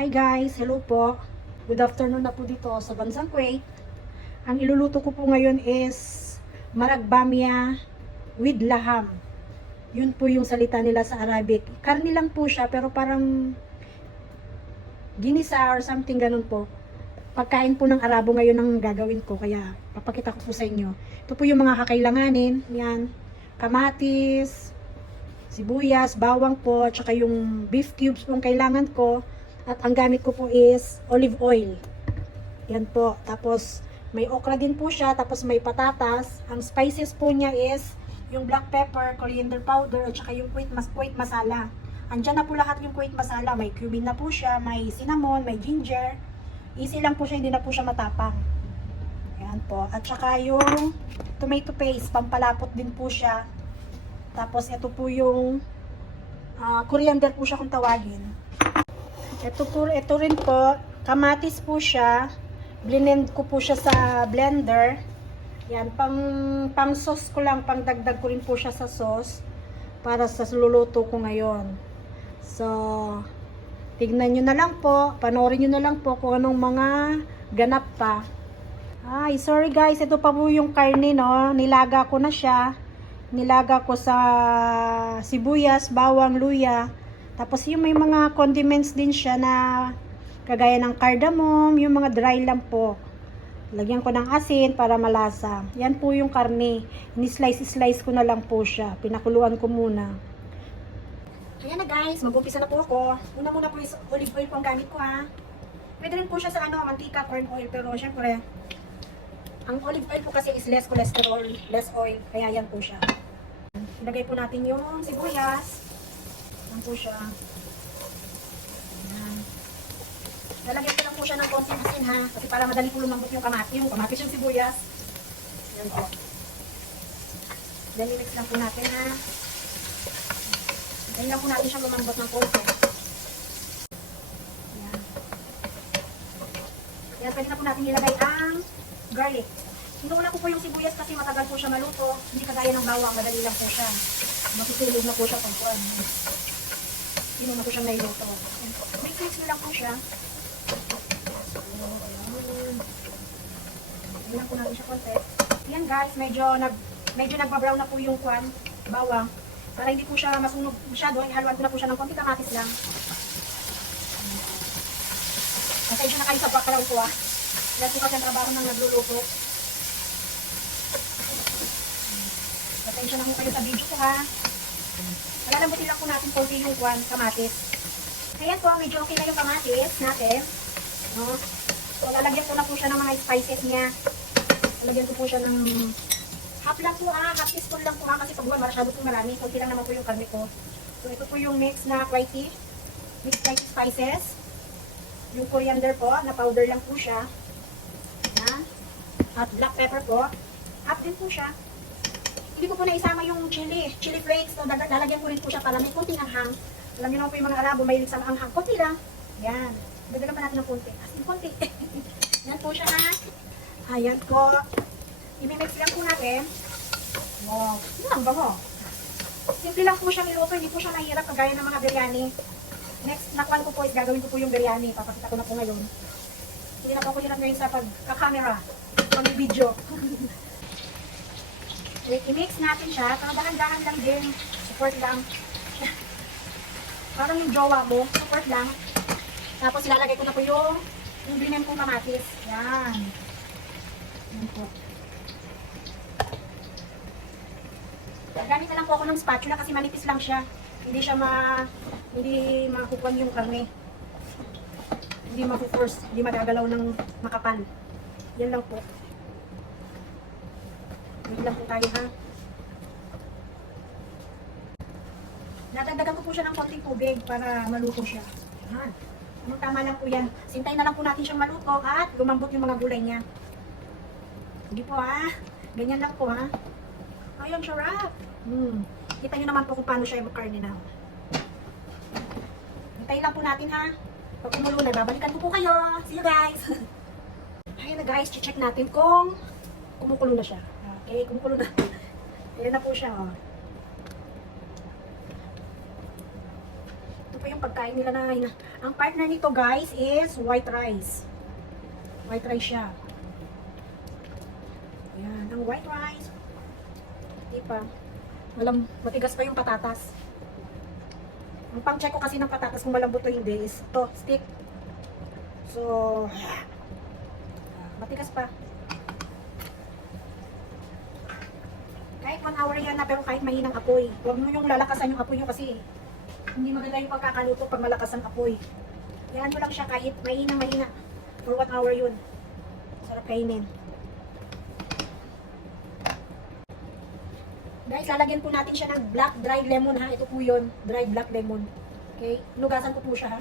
Hi guys, hello po. Good afternoon na po dito sa Bansang Kuwait. Ang iluluto ko po ngayon is maragbamia with laham. Yun po yung salita nila sa Arabic. Karni lang po siya pero parang ginisa or something ganun po. Pagkain po ng Arabo ngayon ang gagawin ko kaya papakita ko po sa inyo. Ito po yung mga kakailanganin. Yan. Kamatis, sibuyas, bawang po, at saka yung beef cubes po ang kailangan ko. At ang gamit ko po is olive oil. Yan po. Tapos may okra din po siya, tapos may patatas. Ang spices po niya is yung black pepper, coriander powder, at saka yung kuwait, mas, kuwait masala. Andyan na po lahat yung kuwait masala. May cumin na po siya, may cinnamon, may ginger. Easy lang po siya, hindi na po siya matapang. Yan po. At saka yung tomato paste, pampalapot din po siya. Tapos ito po yung ah, coriander po siya kung tawagin. Ito po, ito rin po, kamatis po siya. Blend ko po siya sa blender. Yan, pang, pang sauce ko lang, pang dagdag ko rin po siya sa sauce para sa luluto ko ngayon. So, tignan nyo na lang po, panoorin nyo na lang po kung anong mga ganap pa. Ay, sorry guys, ito pa po yung karne, no? Nilaga ko na siya. Nilaga ko sa sibuyas, bawang, luya. Tapos yung may mga condiments din siya na kagaya ng cardamom, yung mga dry lang po. Lagyan ko ng asin para malasa. Yan po yung karne. Ni-slice-slice ko na lang po siya. Pinakuluan ko muna. Ayan na guys, mag-umpisa na po ako. Una muna po is olive oil po ang gamit ko ha. Pwede rin po siya sa ano, mantika, corn oil. Pero syempre, ang olive oil po kasi is less cholesterol, less oil. Kaya yan po siya. Ilagay po natin yung sibuyas. Yan po siya. Ayan. Lalagyan ko lang po siya ng konting asin ha. Kasi para madali po lumambot yung kamatis. Yung kamatis yung sibuyas. Yan po. Then mix lang po natin ha. Then lang po natin siya lumambot ng konti. Yan. Yan, pwede na po natin ilagay ang garlic. Inuuna ko po yung sibuyas kasi matagal po siya maluto. Hindi kagaya ng bawang, madali lang po siya. Matutulog na po siya pag kuwan. Inuuna ko siyang nailuto. Po. Mix-mix nyo lang po siya. So, ayan. Lagyan lang po natin siya konti. Yan guys, medyo nag medyo nagbabrown na po yung kwan, bawang. Para hindi po siya masunog masyado, ihaluan ko na po siya ng konti kamatis lang. Pasensya na kayo sa background ko ah. Po kasi ang trabaho ng nagluluto. Pasensya na po kayo sa video ko ha. Malalambutin lang po natin konti yung kwan, kamatis. Ayan po, medyo okay na yung kamatis natin. No? So, lalagyan ko na po siya ng mga spices niya. Lalagyan ko po siya ng half lang po ha, half teaspoon lang po ha, kasi pag masyado po marami, konti lang naman po yung karne ko. So, ito po yung mix na whitey, mixed white spices. Yung coriander po, na powder lang po siya. Ayan. At black pepper po. Half din po siya. Hindi ko po naisama yung chili, chili flakes. So, lalagyan ko rin po siya para may konting anghang. Alam niyo naman po yung mga Arabo, may sa anghang. Konti lang. Yan. Dagdagan pa natin ng konti. As in, konti. Yan po siya ha. Ayan po. I-mix lang po natin. Wow. Yan ang bango. Simple lang po siya niluto. Hindi po siya mahirap kagaya ng mga biryani. Next, nakuan ko po is gagawin ko po yung biryani. Papakita ko na po ngayon. Hindi na po ako hirap ngayon sa pagka-camera. Pag-video. I-mix natin siya. Parang dahan-dahan lang din. Support lang. Parang yung jowa mo. Support lang. Tapos ilalagay ko na po yung blinem kong kamatis. Yan. Yan po. Gamit na lang po ako ng spatula kasi manipis lang siya. Hindi siya ma... Hindi makukuhan yung karne. Hindi maku-force. Hindi magagalaw ng makapal. Yan lang po. Wait lang po tayo ha. Nadagdagan ko po siya ng konting tubig para maluto siya. Yan. Anong tama lang po yan. Sintay na lang po natin siyang maluto at lumambot yung mga gulay niya. Sige po ha. Ganyan lang po ha. Ayun, sarap. Hmm. Kita nyo naman po kung paano siya karne na. Hintayin lang po natin ha. Pag kumulo na, babalikan ko po kayo. See you guys. Ayun na guys, check natin kung kumukulo na siya. Okay, kumukulo na. Ayan na po siya. Oh. Ito po yung pagkain nila na hina. Ang partner nito guys is white rice. White rice siya. Ayan, ang white rice. Di pa. Walang, matigas pa yung patatas. Ang pang-check ko kasi ng patatas kung malambot o hindi is to, stick. So, ah, matigas pa. Kahit 1 hour yan na, pero kahit mahinang apoy. Huwag mo yung lalakasan yung apoy nyo kasi hindi maganda yung pagkakaluto pag malakas ang apoy. Yan mo lang siya kahit mahina mahina. For 1 hour yun. Sarap kainin. Guys, lalagyan po natin siya ng black dried lemon ha. Ito po yun, dried black lemon. Okay? Nugasan ko po siya ha.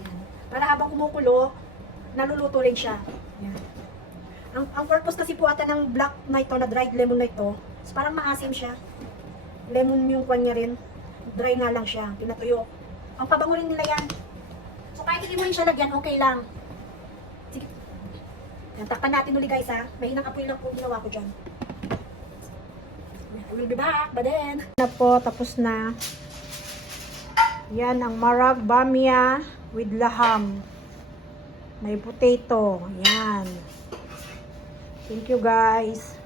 Yan. Para habang kumukulo, naluluto rin siya. Yan. Ang, ang purpose kasi po ata ng black na ito, na dried lemon na ito, is parang maasim siya. Lemon yung kwan niya rin. Dry nga lang siya, pinatuyo. Ang pabango rin nila yan. So kahit hindi mo rin siya lagyan, okay lang. Sige. Yan, takpan natin ulit guys ha. Mahinang apoy lang po ginawa ko dyan. I will be back, but then... Na po, tapos na. Yan ang marag bamia with laham. May potato. Yan. Thank you guys.